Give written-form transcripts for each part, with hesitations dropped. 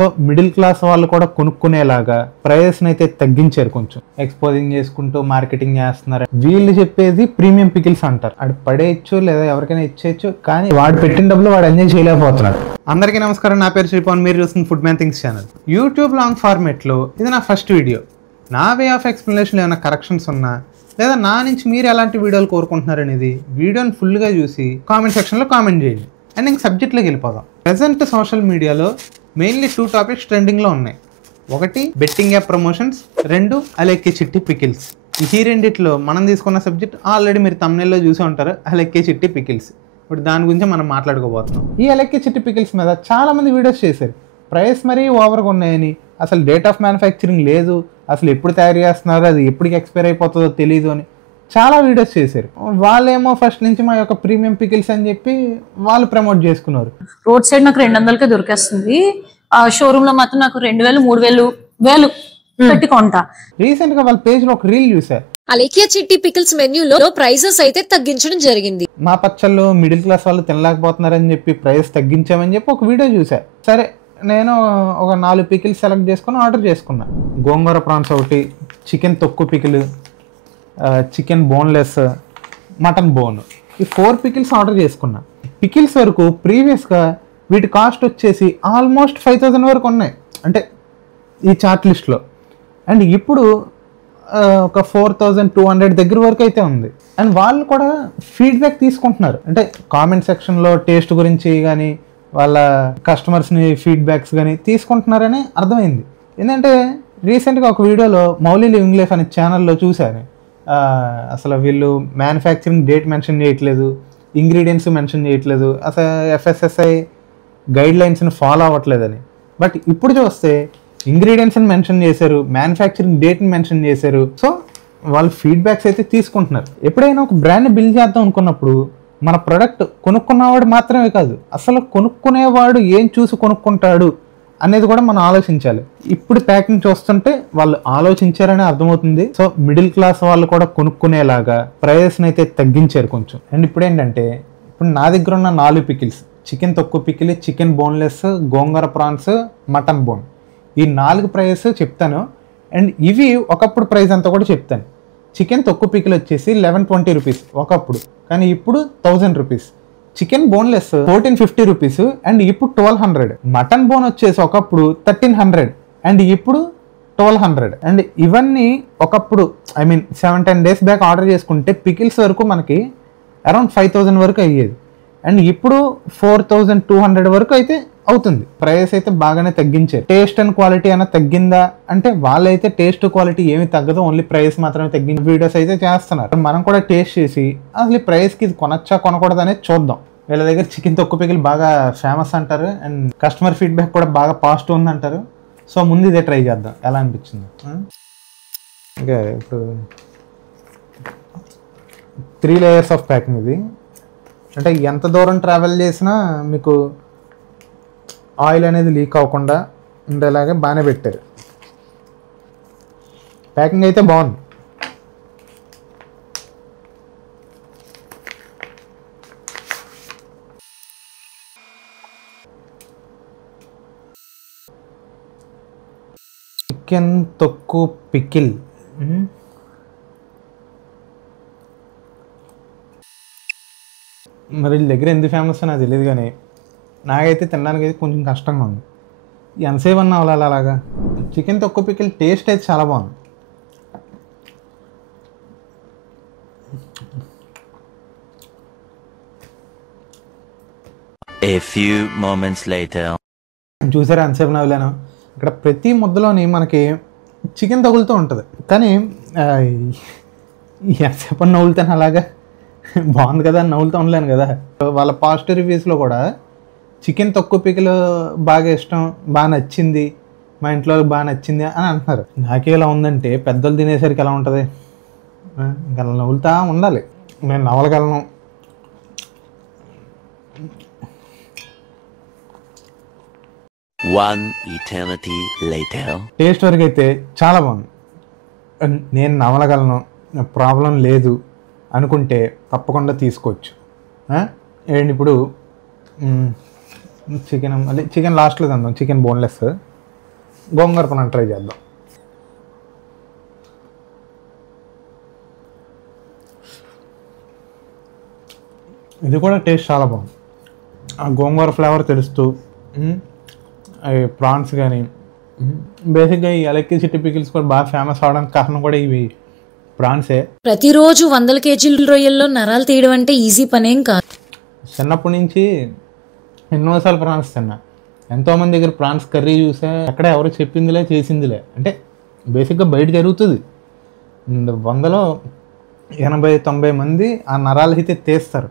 So middle class వాళ్ళు కూడా కొనుక్కునేలాగా prices అయితే తగ్గించారు, కొంచెం ఎక్స్పోజింగ్ చేసుకుంటూ మార్కెటింగ్ చేస్తున్నారు. వీళ్ళు చెప్పేది ప్రీమియం పికిల్స్ అంటారు. అది పడేయచ్చు లేదా ఎవరికైనా ఇచ్చేయచ్చు, కానీ వాడు పెట్టిన డబ్బులు వాడు ఎంజాయ్ చేయలేకపోతున్నాడు. అందరికీ నమస్కారం, నా పేరు శ్రీపవన్, మీరు చూస్తుంది food man things channel. YouTube long ఫార్మేట్లో ఇది నా ఫస్ట్ వీడియో. నా వే ఆఫ్ ఎక్స్ప్లెనేషన్లో ఏమైనా కరెక్షన్స్ ఉన్నా లేదా నా నుంచి మీరు ఎలాంటి వీడియోలు కోరుకుంటున్నారు అనేది వీడియోని ఫుల్గా చూసి కామెంట్ సెక్షన్లో కామెంట్ చేయండి. అండ్ ఇంక సబ్జెక్ట్లోకి వెళ్ళిపోదాం. ప్రజెంట్ సోషల్ మీడియాలో మెయిన్లీ 2 టాపిక్స్ ట్రెండింగ్లో ఉన్నాయి. ఒకటి బెట్టింగ్ యాప్ ప్రమోషన్స్, 2 అలెక్కే చిట్టి పికిల్స్. ఈ రెండిట్లో మనం తీసుకున్న సబ్జెక్ట్ ఆల్రెడీ మీరు తమ్నెల్లో చూసి ఉంటారు, అలెక్కే చిట్టి పికిల్స్. ఇప్పుడు దాని గురించి మనం మాట్లాడుకోబోతున్నాం. ఈ అలెక్కే చిట్టి పికిల్స్ మీద చాలామంది వీడియోస్ చేశారు. ప్రైస్ మరీ ఓవర్గా ఉన్నాయని, అసలు డేట్ ఆఫ్ మ్యానుఫ్యాక్చరింగ్ లేదు, అసలు ఎప్పుడు తయారు చేస్తున్నారు, అది ఎప్పటికి ఎక్స్పైర్ అయిపోతుందో తెలియదు అని చాలా వీడియోస్ చేశారు. వాళ్ళేమో ఫస్ట్ నుంచి మా యొక్క ప్రీమియం పికిల్స్ అని చెప్పి వాళ్ళు ప్రమోట్ చేసుకున్నారు. రోడ్ సైడ్ నాకు 200కే దొరికేస్తుంది, ఆ షోరూమ్ లో మాత్రం నాకు 2000 3000 పెట్టుకుంటా. రీసెంట్ గా వాళ్ళ పేజ్ లో ఒక రీల్ చూసారు. అలెక్కే చిట్టి పికిల్స్ మెన్యూలో ప్రైజెస్ అయితే తగ్గించడం జరిగింది. మా పచ్చళ్ళు మిడిల్ క్లాస్ వాళ్ళు తినలేకపోతున్నారని చెప్పి ప్రైస్ తగ్గించామని చెప్పి ఒక వీడియో చూసా. సరే, నేను ఒక 4 పికిల్స్ సెలెక్ట్ చేసుకుని ఆర్డర్ చేసుకున్నా. గోంగూర ప్రాన్స్ ఒకటి, చికెన్ తొక్కు pickle, chicken boneless, mutton bone, ఈ 4 పికిల్స్ ఆర్డర్ చేసుకున్నా. పికిల్స్ వరకు ప్రీవియస్గా వీటి కాస్ట్ వచ్చేసి ఆల్మోస్ట్ 5000 వరకు ఉన్నాయి, అంటే ఈ చార్ట్ లిస్ట్లో. అండ్ ఇప్పుడు ఒక 4200 దగ్గర వరకు అయితే ఉంది. అండ్ వాళ్ళు కూడా ఫీడ్బ్యాక్ తీసుకుంటున్నారు, అంటే కామెంట్ సెక్షన్లో టేస్ట్ గురించి కానీ వాళ్ళ కస్టమర్స్ని ఫీడ్బ్యాక్స్ కానీ తీసుకుంటున్నారని అర్థమైంది. ఎందుకంటే రీసెంట్గా ఒక వీడియోలో మౌలీ లివింగ్ లైఫ్ అనే ఛానల్లో చూశాను. అసలు వీళ్ళు మ్యానుఫ్యాక్చరింగ్ డేట్ మెన్షన్ చేయట్లేదు, ఇంగ్రీడియంట్స్ మెన్షన్ చేయట్లేదు, అసలు FSSAI గైడ్ లైన్స్ని ఫాలో అవ్వట్లేదని. బట్ ఇప్పుడు చూస్తే ఇంగ్రీడియంట్స్ని మెన్షన్ చేశారు, మ్యానుఫ్యాక్చరింగ్ డేట్ని మెన్షన్ చేశారు. సో వాళ్ళు ఫీడ్బ్యాక్స్ అయితే తీసుకుంటున్నారు. ఎప్పుడైనా ఒక బ్రాండ్ని బిల్డ్ చేద్దాం అనుకున్నప్పుడు మన ప్రోడక్ట్ కొనుక్కున్నవాడు మాత్రమే కాదు, అసలు కొనుక్కునేవాడు ఏం చూసి కొనుక్కుంటాడు అనేది కూడా మనం ఆలోచించాలి. ఇప్పుడు ప్యాకింగ్ చూస్తుంటే వాళ్ళు ఆలోచించారని అర్థమవుతుంది. సో మిడిల్ క్లాస్ వాళ్ళు కూడా కొనుక్కునేలాగా ప్రైజెస్ని అయితే తగ్గించారు కొంచెం. అండ్ ఇప్పుడు ఏంటంటే, ఇప్పుడు నా దగ్గర ఉన్న 4 పికిల్స్, చికెన్ తొక్కు పికిల్, చికెన్ బోన్లెస్, గోంగూర ప్రాన్స్, మటన్ బోన్, ఈ 4 ప్రైజెస్ చెప్తాను. అండ్ ఇవి ఒకప్పుడు ప్రైస్ అంతా కూడా చెప్తాను. చికెన్ తొక్కు పికిల్ వచ్చేసి 1120 రూపీస్ ఒకప్పుడు, కానీ ఇప్పుడు 1000 rupees. Chicken boneless 1450 rupees, and ఇప్పుడు 1200. మటన్ బోన్ వచ్చేసి ఒకప్పుడు 1300, అండ్ ఇప్పుడు 1200. అండ్ ఇవన్నీ ఒకప్పుడు 7-10 డేస్ బ్యాక్ ఆర్డర్ చేసుకుంటే పికిల్స్ వరకు మనకి అరౌండ్ 5000 వరకు అయ్యేది. అండ్ ఇప్పుడు 4200 వరకు అయితే అవుతుంది. ప్రైస్ అయితే బాగానే తగ్గించారు. టేస్ట్ అండ్ క్వాలిటీ అయినా తగ్గిందా అంటే వాళ్ళైతే టేస్ట్ క్వాలిటీ ఏమి తగ్గదు, ఓన్లీ ప్రైస్ మాత్రమే తగ్గింది వీడియోస్ అయితే చేస్తున్నారు. మనం కూడా టేస్ట్ చేసి అసలు ఈ ప్రైస్కి ఇది కొనొచ్చా కొనకూడదు అనేది చూద్దాం. వీళ్ళ దగ్గర చికెన్ తొక్కు పికిల్ బాగా ఫేమస్ అంటారు, అండ్ కస్టమర్ ఫీడ్బ్యాక్ కూడా బాగా పాజిటివ్ ఉంది అంటారు. సో ముందు ఇదే ట్రై చేద్దాం ఎలా అనిపించింది. ఇంకా ఇప్పుడు 3 లేయర్స్ ఆఫ్ ప్యాకింగ్. ఇది అంటే ఎంత దూరం ట్రావెల్ చేసినా మీకు ఆయిల్ అనేది లీక్ అవ్వకుండా ఉండేలాగే బాగానే పెట్టారు. ప్యాకింగ్ అయితే బాగుంది. చికెన్ తొక్కు పికిల్, మరి వీళ్ళ దగ్గర ఎందుకు ఫేమస్ నాకు తెలియదు, కానీ నాకైతే తినడానికి అయితే కొంచెం కష్టంగా ఉంది. ఎంతసేపు అన్నా అవ్వాలి అలాగా. చికెన్ తొక్కు పికిల్ టేస్ట్ అయితే చాలా బాగుంది. A few moments later. చూసారా ఎంతసేపు నవ్వలేను. ఇక్కడ ప్రతి ముద్దలోని మనకి చికెన్ తగులుతూ ఉంటుంది, కానీ ఎంతసేపు నవ్వులుతాను అలాగా. బాగుంది కదా అని నవ్వులుతూ ఉండలేను కదా. వాళ్ళ పాజిటివ్ రివ్యూస్లో కూడా చికెన్ తొక్కు పికిల్ బాగా ఇష్టం, బాగా నచ్చింది, మా ఇంట్లో బాగా నచ్చింది అని అంటున్నారు. నాకే ఎలా ఉందంటే పెద్దలు తినేసరికి ఎలా ఉంటుంది, ఇంకా నవ్వులుతా ఉండాలి. నేను నవ్వగలను. One eternity later. టేస్ట్ వరకు అయితే చాలా బాగుంది. నేను నవ్వగలను, ప్రాబ్లం లేదు అనుకుంటే తప్పకుండా తీసుకోవచ్చు. అండ్ ఇప్పుడు చికెన్ మళ్ళీ చికెన్ లాస్ట్లో తిందాం. చికెన్ బోన్లెస్ గోంగూర ప్రాన్ ట్రై చేద్దాం. ఇది కూడా టేస్ట్ చాలా బాగుంది. ఆ గోంగూర ఫ్లేవర్ తెలుస్తూ అవి ప్రాన్స్ కానీ బేసిక్గా ఈ ఎలక్ట్రిసిటీ పికిల్స్ కూడా బాగా ఫేమస్ అవడానికి కారణం కూడా ఇవి ప్రాన్సే. ప్రతిరోజు 100 కేజీల రొయ్యల్లో నరాలు తీయడం అంటే ఈజీ పనేం కాదు. చిన్నప్పటి నుంచి ఎన్నోసార్లు ప్రాన్స్ తిన్నా. ఎంతోమంది దగ్గర ప్రాన్స్ కర్రీ చూసా, ఎక్కడ ఎవరు చెప్పిందిలే చేసిందిలే. అంటే బేసిక్గా బయట జరుగుతుంది, 100లో 80-90 మంది ఆ నరాలు అయితే తీస్తారు.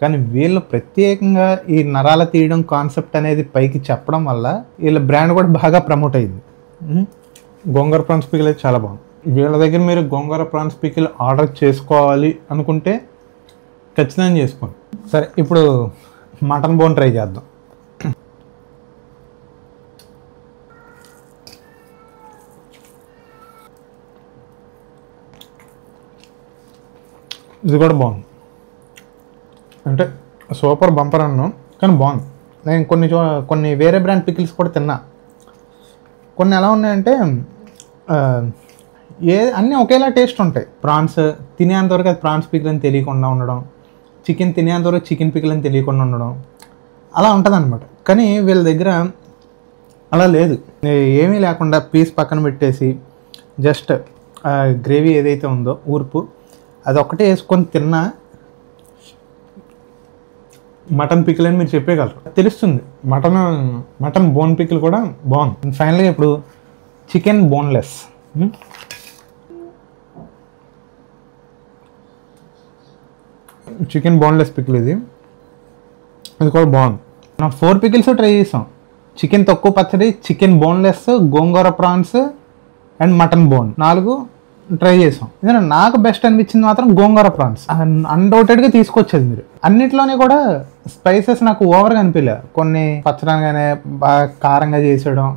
కానీ వీళ్ళు ప్రత్యేకంగా ఈ నరాల తీయడం కాన్సెప్ట్ అనేది పైకి చెప్పడం వల్ల వీళ్ళ బ్రాండ్ కూడా బాగా ప్రమోట్ అయింది. గోంగూర ప్రాన్స్ పికిల్ అయితే చాలా బాగుంది. వీళ్ళ దగ్గర మీరు గోంగూర ప్రాన్స్ పికిల్ ఆర్డర్ చేసుకోవాలి అనుకుంటే ఖచ్చితంగా చేసుకోండి. సరే, ఇప్పుడు మటన్ బోన్ ట్రై చేద్దాం. ఇది కూడా బాగుంది. అంటే సూపర్ బంపర్ అన్నాను, కానీ బాగుంది. నేను కొన్ని వేరే బ్రాండ్ పికిల్స్ కూడా తిన్నా. కొన్ని ఎలా ఉన్నాయంటే అన్నీ ఒకేలా టేస్ట్ ఉంటాయి. ప్రాన్స్ తినేంతవరకు అది ప్రాన్స్ పికిల్ అని తెలియకుండా ఉండడం, చికెన్ తినేంతవరకు చికెన్ పికిల్ అని తెలియకుండా ఉండడం, అలా ఉంటుంది అనమాట. కానీ వీళ్ళ దగ్గర అలా లేదు. ఏమీ లేకుండా పీస్ పక్కన పెట్టేసి జస్ట్ గ్రేవీ ఏదైతే ఉందో ఊర్పు అది ఒక్కటే వేసుకొని తిన్నా మటన్ పికిల్ అని మీరు చెప్పగలరు, తెలుస్తుంది. మటన్ బోన్ పికిల్ కూడా బాగుంది. ఫైనల్గా ఇప్పుడు chicken boneless. Chicken boneless pickle ఇది కూడా బాగుంది. మనం 4 పికిల్స్ ట్రై చేసాం. చికెన్ తక్కువ పచ్చడి, chicken boneless, gongura prawns and mutton bone 4 try చేసాం. ఎందుకంటే నాకు బెస్ట్ అనిపించింది మాత్రం గోంగూర ప్రాన్స్. అన్డౌటెడ్గా తీసుకొచ్చేది మీరు. అన్నిట్లోనే కూడా స్పైసెస్ నాకు ఓవర్గా అనిపించలే. కొన్ని పచ్చడంగానే బాగా కారంగా చేసేయడం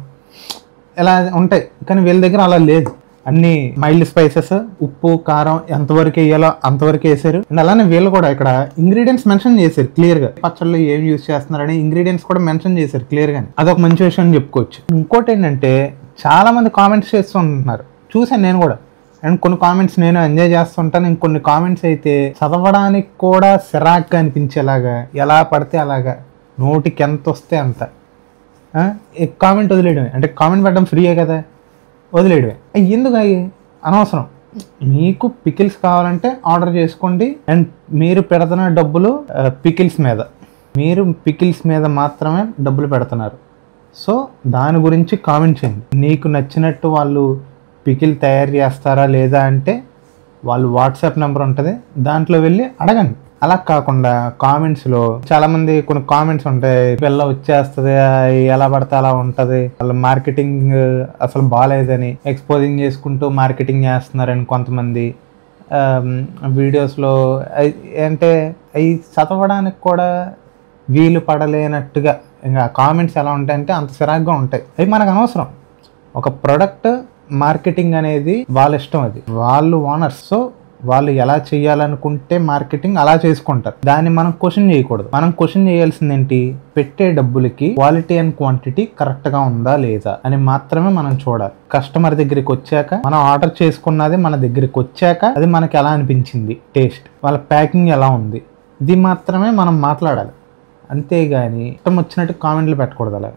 ఇలా ఉంటాయి, కానీ వీళ్ళ దగ్గర అలా లేదు. అన్ని మైల్డ్ స్పైసెస్, ఉప్పు కారం ఎంతవరకు వేయాలో అంతవరకు వేసారు. అండ్ అలానే వీళ్ళు కూడా ఇక్కడ ఇంగ్రీడియంట్స్ మెన్షన్ చేశారు క్లియర్గా. పచ్చళ్ళు ఏం యూజ్ చేస్తున్నారని ఇంగ్రీడియంట్స్ కూడా మెన్షన్ చేశారు క్లియర్గా. అదొక మంచి విషయం అని చెప్పుకోవచ్చు. ఇంకోటి ఏంటంటే చాలా మంది కామెంట్స్ చేస్తుంటున్నారు, చూసాను నేను కూడా. అండ్ కొన్ని కామెంట్స్ నేను ఎంజాయ్ చేస్తుంటాను. ఇంకొన్ని కామెంట్స్ అయితే చదవడానికి కూడా సిరాక్గా అనిపించేలాగా, ఎలా పడితే అలాగా నోటికి ఎంత వస్తే అంత కామెంట్ వదిలేయడమే. అంటే కామెంట్ పెట్టడం ఫ్రీయే కదా, వదిలేయడమే. ఎందుకు అనవసరం. మీకు పికిల్స్ కావాలంటే ఆర్డర్ చేసుకోండి. అండ్ మీరు పెడుతున్న డబ్బులు పికిల్స్ మీద, మీరు పికిల్స్ మీద మాత్రమే డబ్బులు పెడుతున్నారు. సో దాని గురించి కామెంట్ చేయండి. నీకు నచ్చినట్టు వాళ్ళు పికిల్ తయారు చేస్తారా లేదా అంటే వాళ్ళు వాట్సాప్ నెంబర్ ఉంటుంది, దాంట్లో వెళ్ళి అడగండి. అలా కాకుండా కామెంట్స్లో చాలామంది కొన్ని కామెంట్స్ ఉంటాయి, పిల్ల వచ్చేస్తుంది, ఎలా పడితే అలా ఉంటుంది, వాళ్ళ మార్కెటింగ్ అసలు బాగాలేదని ఎక్స్పోజింగ్ చేసుకుంటూ మార్కెటింగ్ చేస్తున్నారని కొంతమంది వీడియోస్లో. అంటే అవి చదవడానికి కూడా వీలు పడలేనట్టుగా ఇంకా కామెంట్స్ ఎలా ఉంటాయంటే అంత సిరాగ్గా ఉంటాయి. అవి మనకు అనవసరం. ఒక ప్రోడక్ట్ మార్కెటింగ్ అనేది వాళ్ళ ఇష్టం, అది వాళ్ళు ఓనర్స్. సో వాళ్ళు ఎలా చేయాలనుకుంటే మార్కెటింగ్ అలా చేసుకుంటారు. దాన్ని మనం క్వశ్చన్ చేయకూడదు. మనం క్వశ్చన్ చేయాల్సింది ఏంటి, పెట్టే డబ్బులకి క్వాలిటీ అండ్ క్వాంటిటీ కరెక్ట్గా ఉందా లేదా అని మాత్రమే మనం చూడాలి. కస్టమర్ దగ్గరికి వచ్చాక, మనం ఆర్డర్ చేసుకున్నది మన దగ్గరికి వచ్చాక అది మనకి ఎలా అనిపించింది, టేస్ట్, వాళ్ళ ప్యాకింగ్ ఎలా ఉంది, ఇది మాత్రమే మనం మాట్లాడాలి. అంతేగాని ఇష్టం వచ్చినట్టు కామెంట్లు పెట్టకూడదు. అలా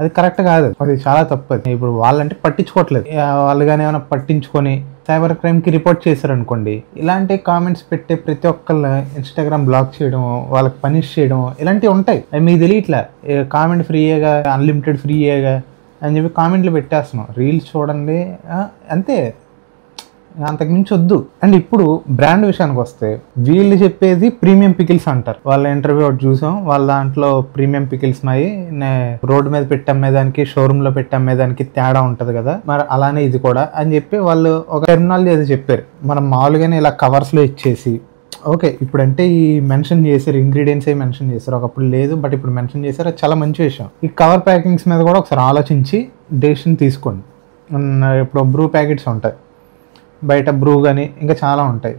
అది కరెక్ట్ కాదు, అది చాలా తప్పదు. ఇప్పుడు వాళ్ళంటే పట్టించుకోవట్లేదు. వాళ్ళు కానీ ఏమైనా పట్టించుకొని సైబర్ క్రైమ్కి రిపోర్ట్ చేశారనుకోండి, ఇలాంటి కామెంట్స్ పెట్టే ప్రతి ఒక్కళ్ళు ఇన్స్టాగ్రామ్ బ్లాక్ చేయడం, వాళ్ళకి పనిష్ చేయడం ఇలాంటివి ఉంటాయి. అవి మీకు తెలియట్లే. కామెంట్ ఫ్రీయేగా, అన్లిమిటెడ్ ఫ్రీయేగా అని చెప్పి కామెంట్లు పెట్టేస్తున్నాం. రీల్స్ చూడండి అంతే, అంతకుమించి వద్దు. అండ్ ఇప్పుడు బ్రాండ్ విషయానికి వస్తే వీళ్ళు చెప్పేది ప్రీమియం పికిల్స్ అంటారు. వాళ్ళ ఇంటర్వ్యూ ఒకటి చూసాం, వాళ్ళ దాంట్లో ప్రీమియం పికిల్స్ మాయి రోడ్డు మీద పెట్టి అమ్మేదానికి, షోరూంలో పెట్టి అమ్మేదానికి తేడా ఉంటుంది కదా, మరి అలానే ఇది కూడా అని చెప్పి వాళ్ళు ఒక టెర్మినాలజీ ఏదో చెప్పారు. మనం మామూలుగానే ఇలా కవర్స్లో ఇచ్చేసి ఓకే, ఇప్పుడంటే ఈ మెన్షన్ చేశారు, ఇంగ్రీడియంట్స్ అవి మెన్షన్ చేశారు. ఒకప్పుడు లేదు, బట్ ఇప్పుడు మెన్షన్ చేశారు. అది చాలా మంచి విషయం. ఈ కవర్ ప్యాకింగ్స్ మీద కూడా ఒకసారి ఆలోచించి డెసిషన్ తీసుకోండి. ఇప్పుడు బ్రూ ప్యాకెట్స్ ఉంటాయి బయట, బ్రూ కానీ ఇంకా చాలా ఉంటాయి.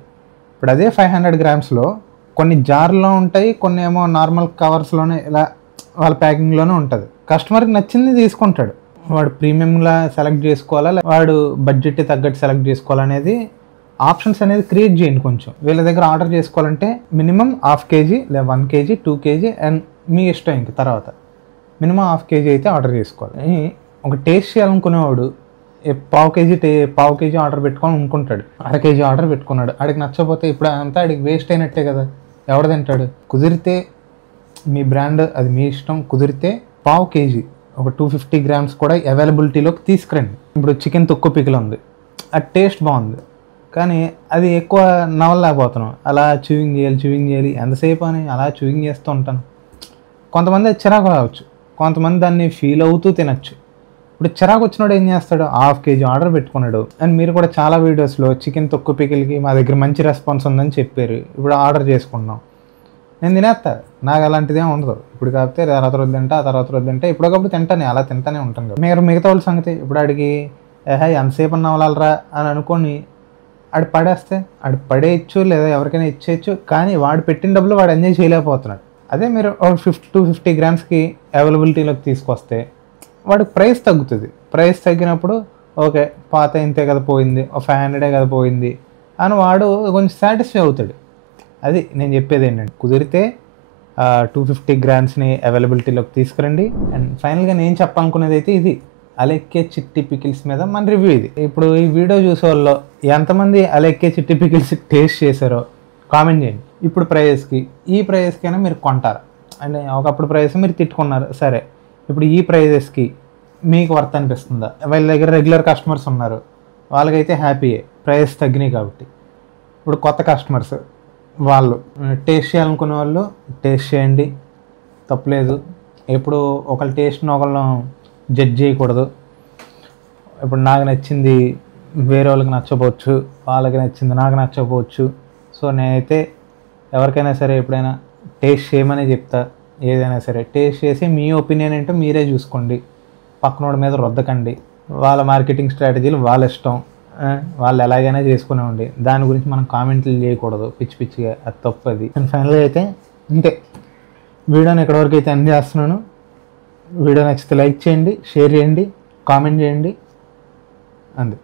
ఇప్పుడు అదే 500 గ్రామ్స్లో కొన్ని జార్లో ఉంటాయి, కొన్ని ఏమో నార్మల్ కవర్స్లోనే ఇలా వాళ్ళ ప్యాకింగ్లోనే ఉంటుంది. కస్టమర్కి నచ్చింది తీసుకుంటాడు. వాడు ప్రీమియంలా సెలెక్ట్ చేసుకోవాలా, వాడు బడ్జెట్ తగ్గట్టు సెలెక్ట్ చేసుకోవాలనేది ఆప్షన్స్ అనేది క్రియేట్ చేయండి కొంచెం. వీళ్ళ దగ్గర ఆర్డర్ చేసుకోవాలంటే మినిమం 1/2 kg లేదా 1 kg 2 kg అండ్ మీ ఇష్టం. ఇంక తర్వాత మినిమం 1/2 kg అయితే ఆర్డర్ చేసుకోవాలి. ఒక టేస్ట్ చేయాలనుకునేవాడు పావు కేజీ ఆర్డర్ పెట్టుకోవాలని అనుకుంటాడు, 1/2 kg ఆర్డర్ పెట్టుకున్నాడు, ఆడికి నచ్చకపోతే ఇప్పుడు అంతా ఆడికి వేస్ట్ అయినట్టే కదా. ఎవడు తింటాడు? కుదిరితే మీ బ్రాండ్ అది మీ ఇష్టం, కుదిరితే పావు కేజీ ఒక 250 grams కూడా అవైలబిలిటీలోకి తీసుకురండి. ఇప్పుడు చికెన్ తొక్కు పికిల్ ఉంది, అది టేస్ట్ బాగుంది కానీ అది ఎక్కువ నవలలేకపోతున్నాం, అలా చూయింగ్ చేయాలి ఎంతసేపు అని అలా చూయింగ్ చేస్తూ ఉంటాను. కొంతమంది అది చిరాకు రావచ్చు, కొంతమంది దాన్ని ఫీల్ అవుతూ తినచ్చు. ఇప్పుడు చిరాకు వచ్చినాడు ఏం చేస్తాడు? 1/2 kg ఆర్డర్ పెట్టుకున్నాడు. అండ్ మీరు కూడా చాలా వీడియోస్లో చికెన్ తొక్కు పికిల్కి మా దగ్గర మంచి రెస్పాన్స్ ఉందని చెప్పారు, ఇప్పుడు ఆర్డర్ చేసుకున్నాం. నేను తినేస్తా, నాకు అలాంటిదే ఉండదు. ఇప్పుడు కాకపోతే తర్వాత రోజు తింటా, ఆ తర్వాత రోజు తింటా, ఇప్పటికప్పుడు తింటాను, అలా తింటానే ఉంటాను కదా. మీరు మిగతా వాళ్ళ సంగతి ఇప్పుడు ఆడికి ఎంతసేపు అన్న అవ్వాలరా అని అనుకొని ఆడు పడేస్తే ఆడు పడేయచ్చు లేదా ఎవరికైనా ఇచ్చేయచ్చు, కానీ వాడు పెట్టిన డబ్బులు వాడు ఎంజాయ్ చేయలేకపోతున్నాడు. అదే మీరు ఒక 50 grams అవైలబిలిటీలోకి తీసుకొస్తే వాడికి ప్రైస్ తగ్గుతుంది. ప్రైస్ తగ్గినప్పుడు ఓకే పాత ఇంతే కదా పోయింది, 500 కదా పోయింది అని వాడు కొంచెం సాటిస్ఫై అవుతాడు. అది నేను చెప్పేది ఏంటంటే కుదిరితే 250 grams అవైలబిలిటీలోకి తీసుకురండి. అండ్ ఫైనల్గా నేను చెప్పాలనుకునేది అయితే ఇది, అలెక్కే చిట్టి పికిల్స్ మీద మన రివ్యూ ఇది. ఇప్పుడు ఈ వీడియో చూసే వాళ్ళు ఎంతమంది అలెక్కే చిట్టి పికిల్స్ టేస్ట్ చేశారో కామెంట్ చేయండి. ఇప్పుడు ఈ ప్రైజెస్కైనా మీరు కొంటారు అంటే ఒకప్పుడు ప్రైస్ మీరు తిట్టుకున్నారు, సరే ఇప్పుడు ఈ ప్రైజెస్కి మీకు వర్త్ అనిపిస్తుందా? వాళ్ళ దగ్గర రెగ్యులర్ కస్టమర్స్ ఉన్నారు, వాళ్ళకైతే హ్యాపీయే, ప్రైస్ తగ్గినాయి కాబట్టి. ఇప్పుడు కొత్త కస్టమర్స్ వాళ్ళు టేస్ట్ చేయాలనుకునే వాళ్ళు టేస్ట్ చేయండి, తప్పులేదు. ఎప్పుడు ఒకళ్ళ టేస్ట్ని ఒకళ్ళు జడ్జ్ చేయకూడదు. ఇప్పుడు నాకు నచ్చింది వేరే వాళ్ళకి నచ్చకపోవచ్చు, వాళ్ళకి నచ్చింది నాకు నచ్చకపోవచ్చు. సో నేనైతే ఎవరికైనా సరే ఎప్పుడైనా టేస్ట్ చేయమనే చెప్తా. ఏదైనా సరే టేస్ట్ చేసి మీ ఒపీనియన్ ఏంటో మీరే చూసుకోండి, పక్కనోడి మీద రుద్దకండి. వాళ్ళ మార్కెటింగ్ స్ట్రాటజీలు వాళ్ళ ఇష్టం, వాళ్ళు ఎలాగైనా చేసుకునేవ్వండి. దాని గురించి మనం కామెంట్లు చేయకూడదు పిచ్చిగా, అది తప్పది. అండ్ ఫైనల్గా అయితే ఇంతే, వీడియోని ఎక్కడివరకు అయితే ఎండ్ చేస్తున్నాను. వీడియో నచ్చితే లైక్ చేయండి, షేర్ చేయండి, కామెంట్ చేయండి, అంతే.